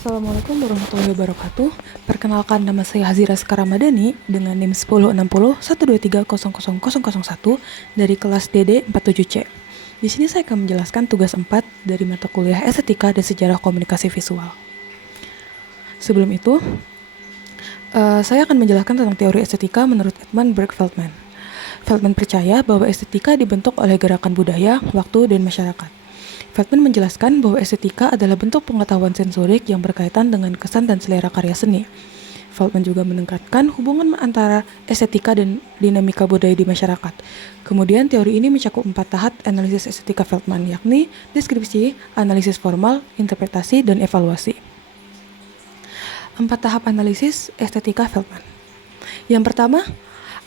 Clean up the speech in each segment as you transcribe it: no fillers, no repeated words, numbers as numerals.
Assalamualaikum warahmatullahi wabarakatuh. Perkenalkan, nama saya Hazira Sekaramadani dengan NIM 1060 123 00001 dari kelas DD 47C. Di sini saya akan menjelaskan tugas 4 dari mata kuliah Estetika dan Sejarah Komunikasi Visual. Sebelum itu, saya akan menjelaskan tentang teori estetika menurut Edmund Burke Feldman. Feldman percaya bahwa estetika dibentuk oleh gerakan budaya, waktu, dan masyarakat. Feldman menjelaskan bahwa estetika adalah bentuk pengetahuan sensorik yang berkaitan dengan kesan dan selera karya seni. Feldman juga menekankan hubungan antara estetika dan dinamika budaya di masyarakat. Kemudian teori ini mencakup 4 tahap analisis estetika Feldman, yakni deskripsi, analisis formal, interpretasi, dan evaluasi. 4 tahap analisis estetika Feldman. Yang pertama,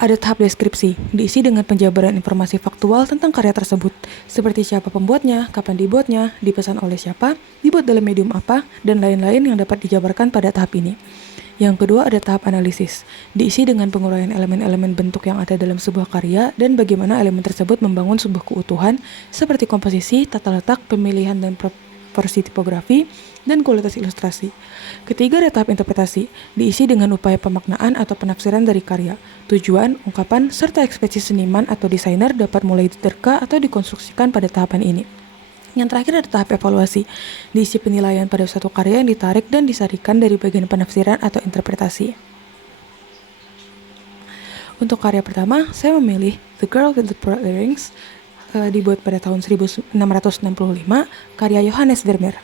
ada tahap deskripsi, diisi dengan penjabaran informasi faktual tentang karya tersebut, seperti siapa pembuatnya, kapan dibuatnya, dipesan oleh siapa, dibuat dalam medium apa, dan lain-lain yang dapat dijabarkan pada tahap ini. Yang kedua ada tahap analisis, diisi dengan penguraian elemen-elemen bentuk yang ada dalam sebuah karya dan bagaimana elemen tersebut membangun sebuah keutuhan, seperti komposisi, tata letak, pemilihan dan proporsi tipografi, dan kualitas ilustrasi. Ketiga ada tahap interpretasi, diisi dengan upaya pemaknaan atau penafsiran dari karya. Tujuan, ungkapan, serta ekspresi seniman atau desainer dapat mulai diterka atau dikonstruksikan pada tahapan ini. Yang terakhir ada tahap evaluasi, diisi penilaian pada suatu karya yang ditarik dan disarikan dari bagian penafsiran atau interpretasi. Untuk karya pertama, saya memilih The Girl with the Pearl Earrings, dibuat pada tahun 1665, karya Johannes Vermeer.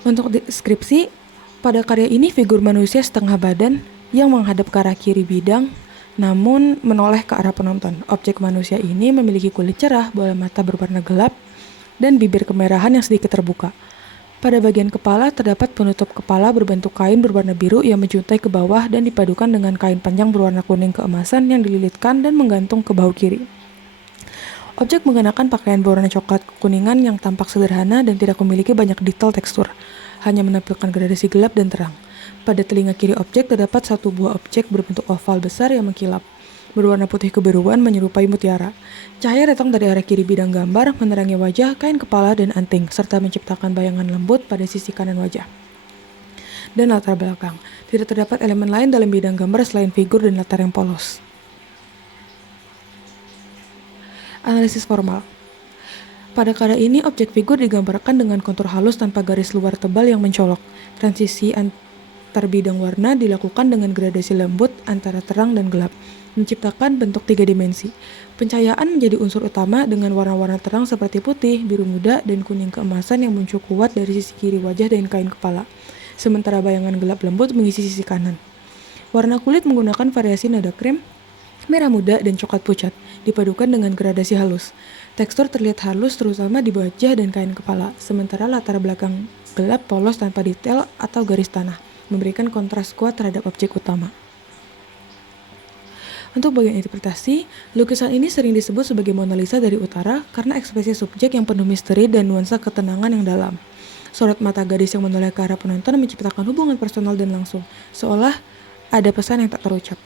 Untuk deskripsi, pada karya ini figur manusia setengah badan yang menghadap ke arah kiri bidang, namun menoleh ke arah penonton. Objek manusia ini memiliki kulit cerah, bola mata berwarna gelap, dan bibir kemerahan yang sedikit terbuka. Pada bagian kepala terdapat penutup kepala berbentuk kain berwarna biru yang menjuntai ke bawah dan dipadukan dengan kain panjang berwarna kuning keemasan yang dililitkan dan menggantung ke bahu kiri. Objek mengenakan pakaian berwarna coklat kekuningan yang tampak sederhana dan tidak memiliki banyak detail tekstur, hanya menampilkan gradasi gelap dan terang. Pada telinga kiri objek terdapat satu buah objek berbentuk oval besar yang mengkilap, berwarna putih kebiruan menyerupai mutiara. Cahaya datang dari arah kiri bidang gambar, menerangi wajah, kain kepala, dan anting, serta menciptakan bayangan lembut pada sisi kanan wajah. Dan latar belakang. Tidak terdapat elemen lain dalam bidang gambar selain figur dan latar yang polos. Analisis formal. Pada karya ini, objek figur digambarkan dengan kontur halus tanpa garis luar tebal yang mencolok. Transisi antar bidang warna dilakukan dengan gradasi lembut antara terang dan gelap, menciptakan bentuk 3 dimensi. Pencahayaan menjadi unsur utama dengan warna-warna terang seperti putih, biru muda, dan kuning keemasan yang muncul kuat dari sisi kiri wajah dan kain kepala, sementara bayangan gelap lembut mengisi sisi kanan. Warna kulit menggunakan variasi nada krem, merah muda, dan coklat pucat, dipadukan dengan gradasi halus. Tekstur terlihat halus terutama di wajah dan kain kepala, sementara latar belakang gelap polos tanpa detail atau garis tanah, memberikan kontras kuat terhadap objek utama. Untuk bagian interpretasi, lukisan ini sering disebut sebagai Mona Lisa dari utara karena ekspresi subjek yang penuh misteri dan nuansa ketenangan yang dalam. Sorot mata gadis yang menoleh ke arah penonton menciptakan hubungan personal dan langsung, seolah ada pesan yang tak terucap.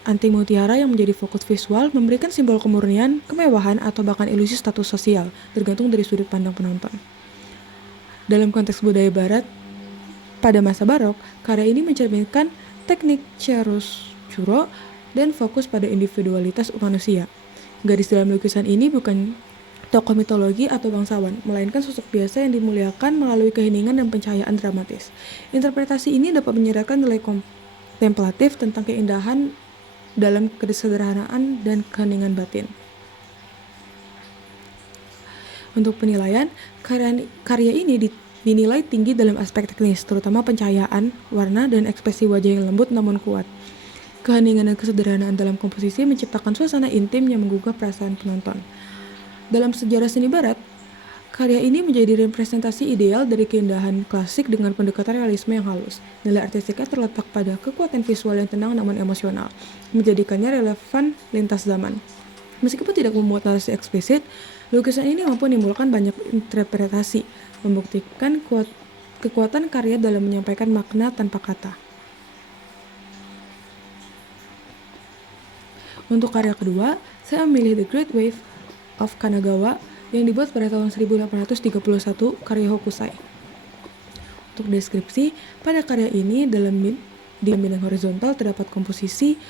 Anting mutiara yang menjadi fokus visual memberikan simbol kemurnian, kemewahan, atau bahkan ilusi status sosial, tergantung dari sudut pandang penonton. Dalam konteks budaya barat, pada masa barok, karya ini mencerminkan teknik chiaroscuro dan fokus pada individualitas manusia. Gadis dalam lukisan ini bukan tokoh mitologi atau bangsawan, melainkan sosok biasa yang dimuliakan melalui keheningan dan pencahayaan dramatis. Interpretasi ini dapat menyiratkan nilai kontemplatif tentang keindahan dalam kesederhanaan dan keheningan batin. Untuk penilaian, karya ini dinilai tinggi dalam aspek teknis, terutama pencahayaan, warna, dan ekspresi wajah yang lembut namun kuat. Keheningan dan kesederhanaan dalam komposisi menciptakan suasana intim yang menggugah perasaan penonton. Dalam sejarah seni barat, karya ini menjadi representasi ideal dari keindahan klasik dengan pendekatan realisme yang halus. Nilai artistiknya terletak pada kekuatan visual yang tenang namun emosional, menjadikannya relevan lintas zaman. Meskipun tidak membuat narasi eksplisit, lukisan ini mampu menimbulkan banyak interpretasi, membuktikan kekuatan karya dalam menyampaikan makna tanpa kata. Untuk karya kedua, saya memilih The Great Wave of Kanagawa yang dibuat pada tahun 1831 karya Hokusai. Untuk deskripsi, pada karya ini di bidang horizontal terdapat komposisi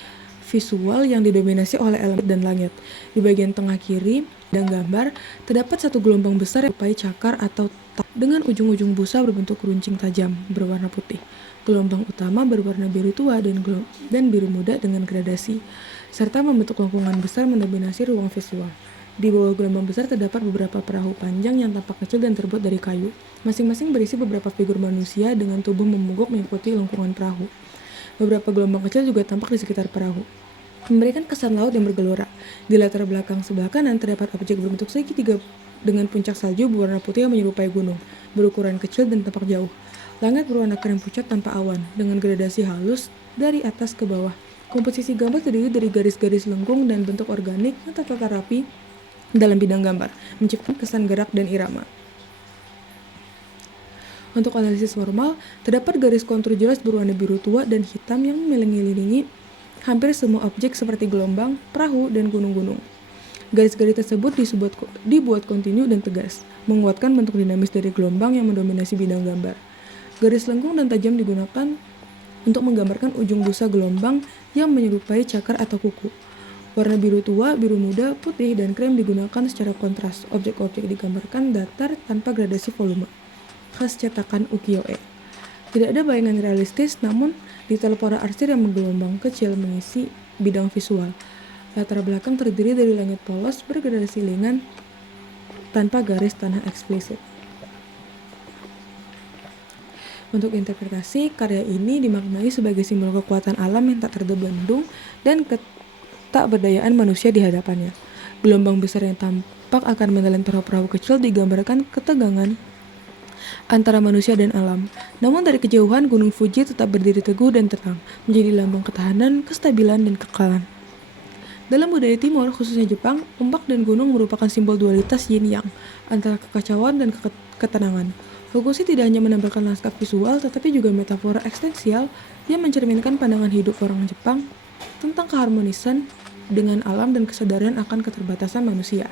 visual yang didominasi oleh elemen dan langit. Di bagian tengah kiri dan gambar, terdapat satu gelombang besar yang menyerupai cakar atau dengan ujung-ujung busa berbentuk runcing tajam berwarna putih. Gelombang utama berwarna biru tua dan biru muda dengan gradasi, serta membentuk lengkungan besar mendominasi ruang visual. Di bawah gelombang besar terdapat beberapa perahu panjang yang tampak kecil dan terbuat dari kayu. Masing-masing berisi beberapa figur manusia dengan tubuh memungguk mengikuti lengkungan perahu. Beberapa gelombang kecil juga tampak di sekitar perahu, memberikan kesan laut yang bergelora. Di latar belakang sebelah kanan terdapat objek berbentuk segitiga dengan puncak salju berwarna putih yang menyerupai gunung, berukuran kecil dan tampak jauh. Langit berwarna krem pucat tanpa awan, dengan gradasi halus dari atas ke bawah. Komposisi gambar terdiri dari garis-garis lengkung dan bentuk organik yang tertata rapi dalam bidang gambar, menciptakan kesan gerak dan irama. Untuk analisis formal, terdapat garis kontur jelas berwarna biru tua dan hitam yang mengelilingi hampir semua objek seperti gelombang, perahu, dan gunung-gunung. Garis-garis tersebut dibuat kontinu dan tegas, menguatkan bentuk dinamis dari gelombang yang mendominasi bidang gambar. Garis lengkung dan tajam digunakan untuk menggambarkan ujung busa gelombang yang menyerupai cakar atau kuku. Warna biru tua, biru muda, putih, dan krem digunakan secara kontras. Objek-objek digambarkan datar tanpa gradasi volume, khas cetakan ukiyo-e. Tidak ada bayangan realistis, namun detail pola arsir yang menggelombang kecil mengisi bidang visual. Latar belakang terdiri dari langit polos bergradasi ringan tanpa garis tanah eksplisit. Untuk interpretasi, karya ini dimaknai sebagai simbol kekuatan alam yang tak terbendung dan ketakberdayaan manusia di hadapannya. Gelombang besar yang tampak akan menelan perahu-perahu kecil digambarkan ketegangan antara manusia dan alam. Namun dari kejauhan, Gunung Fuji tetap berdiri teguh dan tenang, menjadi lambang ketahanan, kestabilan, dan kekekalan. Dalam budaya timur, khususnya Jepang, ombak dan gunung merupakan simbol dualitas yin-yang, antara kekacauan dan ketenangan. Fukushi tidak hanya menampilkan lanskap visual, tetapi juga metafora eksistensial yang mencerminkan pandangan hidup orang Jepang tentang keharmonisan dengan alam dan kesadaran akan keterbatasan manusia.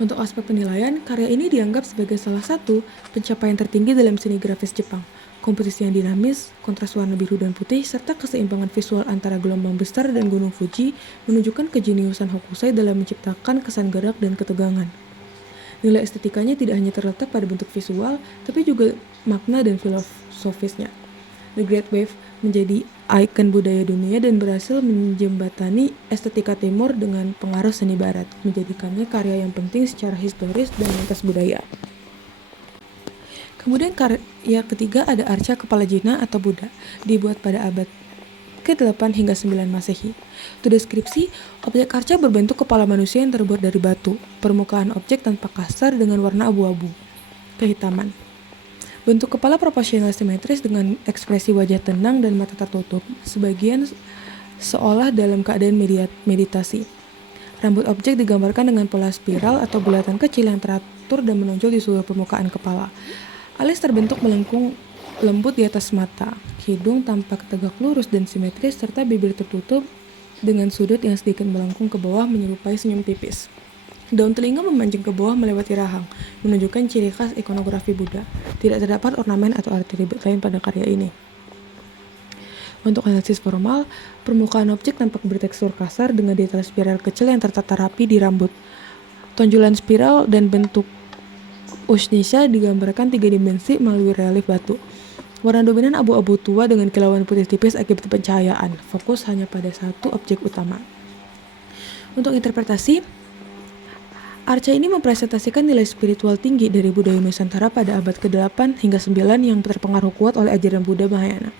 Untuk aspek penilaian, karya ini dianggap sebagai salah satu pencapaian tertinggi dalam seni grafis Jepang. Komposisi yang dinamis, kontras warna biru dan putih, serta keseimbangan visual antara gelombang besar dan Gunung Fuji menunjukkan kejeniusan Hokusai dalam menciptakan kesan gerak dan ketegangan. Nilai estetikanya tidak hanya terletak pada bentuk visual, tapi juga makna dan filosofisnya. The Great Wave menjadi ikon budaya dunia dan berhasil menjembatani estetika timur dengan pengaruh seni barat, menjadikannya karya yang penting secara historis dan lintas budaya. Kemudian karya ketiga ada arca kepala jina atau Buddha, dibuat pada abad ke-8 hingga 9 Masehi. Untuk deskripsi, objek arca berbentuk kepala manusia yang terbuat dari batu. Permukaan objek tampak kasar dengan warna abu-abu kehitaman. Bentuk kepala proporsional simetris dengan ekspresi wajah tenang dan mata tertutup, sebagian seolah dalam keadaan meditasi. Rambut objek digambarkan dengan pola spiral atau bulatan kecil yang teratur dan menonjol di seluruh permukaan kepala. Alis terbentuk melengkung lembut di atas mata. Hidung tampak tegak lurus dan simetris, serta bibir tertutup dengan sudut yang sedikit melengkung ke bawah menyerupai senyum tipis. Daun telinga memanjang ke bawah melewati rahang, menunjukkan ciri khas ikonografi Buddha. Tidak terdapat ornamen atau arti ribet lain pada karya ini. Untuk analisis formal, permukaan objek tampak bertekstur kasar dengan detail spiral kecil yang tertata rapi di rambut. Tonjolan spiral dan bentuk Ushnisha digambarkan 3 dimensi melalui relief batu. Warna dominan abu-abu tua dengan kilauan putih tipis akibat pencahayaan. Fokus hanya pada satu objek utama. Untuk interpretasi, arca ini mempresentasikan nilai spiritual tinggi dari budaya Nusantara pada abad ke-8 hingga 9 yang terpengaruh kuat oleh ajaran Buddha Mahayana.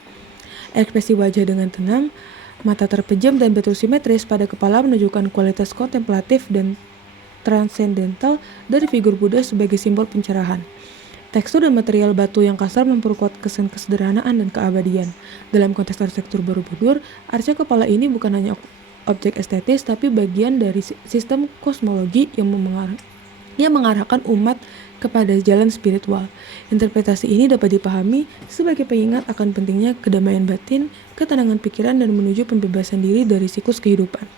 Ekspresi wajah dengan tenang, mata terpejam dan bentuk simetris pada kepala menunjukkan kualitas kontemplatif dan transendental dari figur Buddha sebagai simbol pencerahan. Tekstur dan material batu yang kasar memperkuat kesan kesederhanaan dan keabadian. Dalam konteks arsitektur Borobudur, arca kepala ini bukan hanya objek estetis, tapi bagian dari sistem kosmologi yang mengarahkan umat kepada jalan spiritual. Interpretasi ini dapat dipahami sebagai pengingat akan pentingnya kedamaian batin, ketenangan pikiran, dan menuju pembebasan diri dari siklus kehidupan.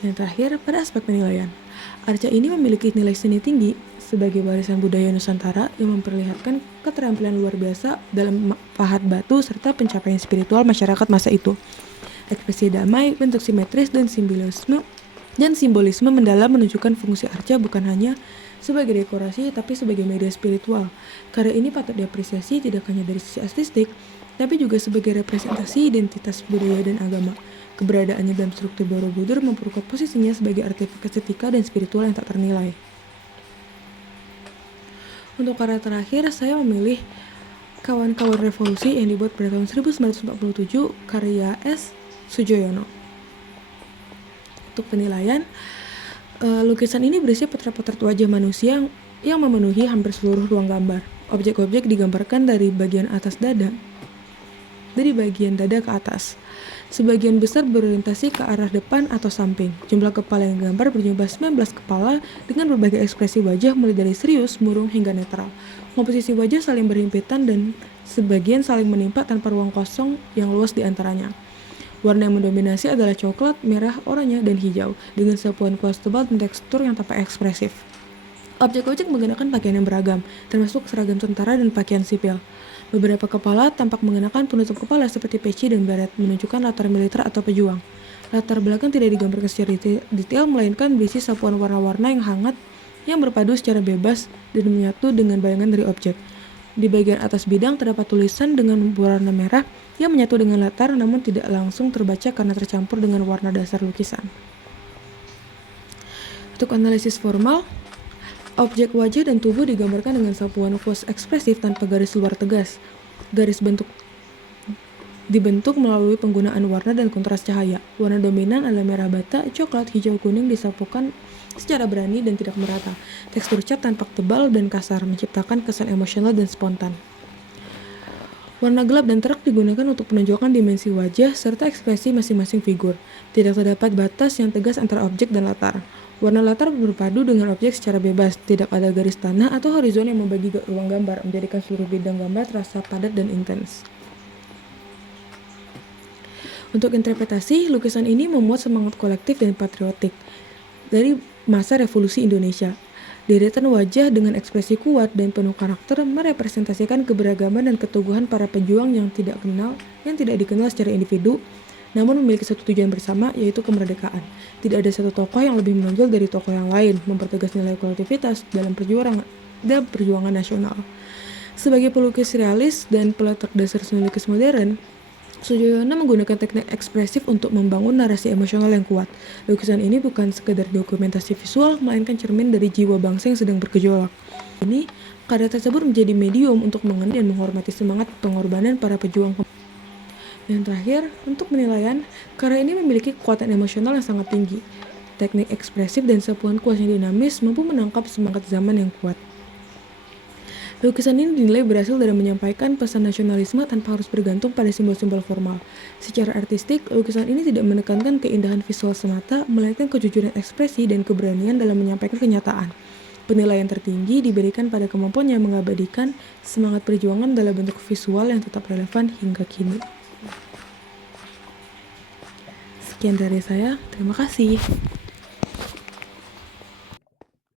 Yang terakhir, pada aspek penilaian, arca ini memiliki nilai seni tinggi sebagai warisan budaya Nusantara yang memperlihatkan keterampilan luar biasa dalam pahat batu serta pencapaian spiritual masyarakat masa itu. Ekspresi damai, bentuk simetris, dan simbolisme mendalam menunjukkan fungsi arca bukan hanya sebagai dekorasi tapi sebagai media spiritual. Karya ini patut diapresiasi tidak hanya dari sisi artistik, tapi juga sebagai representasi identitas budaya dan agama. Keberadaannya dalam struktur Borobudur memperkuat posisinya sebagai artefak estetika dan spiritual yang tak ternilai. Untuk karya terakhir, saya memilih Kawan-Kawan Revolusi yang dibuat pada tahun 1947 karya S. Sujoyono. Untuk penilaian, lukisan ini berisi potret-potret wajah manusia yang memenuhi hampir seluruh ruang gambar. Objek-objek digambarkan dari bagian dada ke atas. Sebagian besar berorientasi ke arah depan atau samping. Jumlah kepala yang digambar berjumlah 19 kepala dengan berbagai ekspresi wajah mulai dari serius, murung, hingga netral. Komposisi wajah saling berhimpitan dan sebagian saling menimpa tanpa ruang kosong yang luas di antaranya. Warna yang mendominasi adalah coklat, merah, oranye, dan hijau, dengan sapuan kuas tebal dan tekstur yang tampak ekspresif. Objek-objek menggunakan pakaian yang beragam, termasuk seragam tentara dan pakaian sipil. Beberapa kepala tampak mengenakan penutup kepala seperti peci dan beret, menunjukkan latar militer atau pejuang. Latar belakang tidak digambarkan secara detail, melainkan berisi sapuan warna-warna yang hangat yang berpadu secara bebas dan menyatu dengan bayangan dari objek. Di bagian atas bidang terdapat tulisan dengan berwarna merah yang menyatu dengan latar namun tidak langsung terbaca karena tercampur dengan warna dasar lukisan. Untuk analisis formal, objek wajah dan tubuh digambarkan dengan sapuan kuas ekspresif tanpa garis luar tegas. Garis bentuk dibentuk melalui penggunaan warna dan kontras cahaya. Warna dominan adalah merah bata, coklat, hijau, kuning disapukan secara berani dan tidak merata. Tekstur cat tampak tebal dan kasar, menciptakan kesan emosional dan spontan. Warna gelap dan terang digunakan untuk menunjukkan dimensi wajah serta ekspresi masing-masing figur. Tidak terdapat batas yang tegas antara objek dan latar. Warna latar berpadu dengan objek secara bebas. Tidak ada garis tanah atau horizon yang membagi ruang gambar, menjadikan seluruh bidang gambar terasa padat dan intens. Untuk interpretasi, lukisan ini memuat semangat kolektif dan patriotik dari masa revolusi Indonesia. Deretan wajah dengan ekspresi kuat dan penuh karakter merepresentasikan keberagaman dan keteguhan para pejuang yang tidak dikenal secara individu, namun memiliki satu tujuan bersama, yaitu kemerdekaan. Tidak ada satu tokoh yang lebih menonjol dari tokoh yang lain, mempertegas nilai kolektivitas dalam perjuangan nasional. Sebagai pelukis realis dan peletak dasar seni lukis modern, Sujoyono menggunakan teknik ekspresif untuk membangun narasi emosional yang kuat. Lukisan ini bukan sekedar dokumentasi visual, melainkan cermin dari jiwa bangsa yang sedang bergejolak. Ini, karya tersebut menjadi medium untuk mengenal dan menghormati semangat pengorbanan para pejuang. Yang terakhir, untuk penilaian, karya ini memiliki kekuatan emosional yang sangat tinggi. Teknik ekspresif dan sapuan kuas yang dinamis mampu menangkap semangat zaman yang kuat. Lukisan ini dinilai berhasil dalam menyampaikan pesan nasionalisme tanpa harus bergantung pada simbol-simbol formal. Secara artistik, lukisan ini tidak menekankan keindahan visual semata, melainkan kejujuran ekspresi dan keberanian dalam menyampaikan kenyataan. Penilaian tertinggi diberikan pada kemampuannya mengabadikan semangat perjuangan dalam bentuk visual yang tetap relevan hingga kini. Sekian dari saya, terima kasih.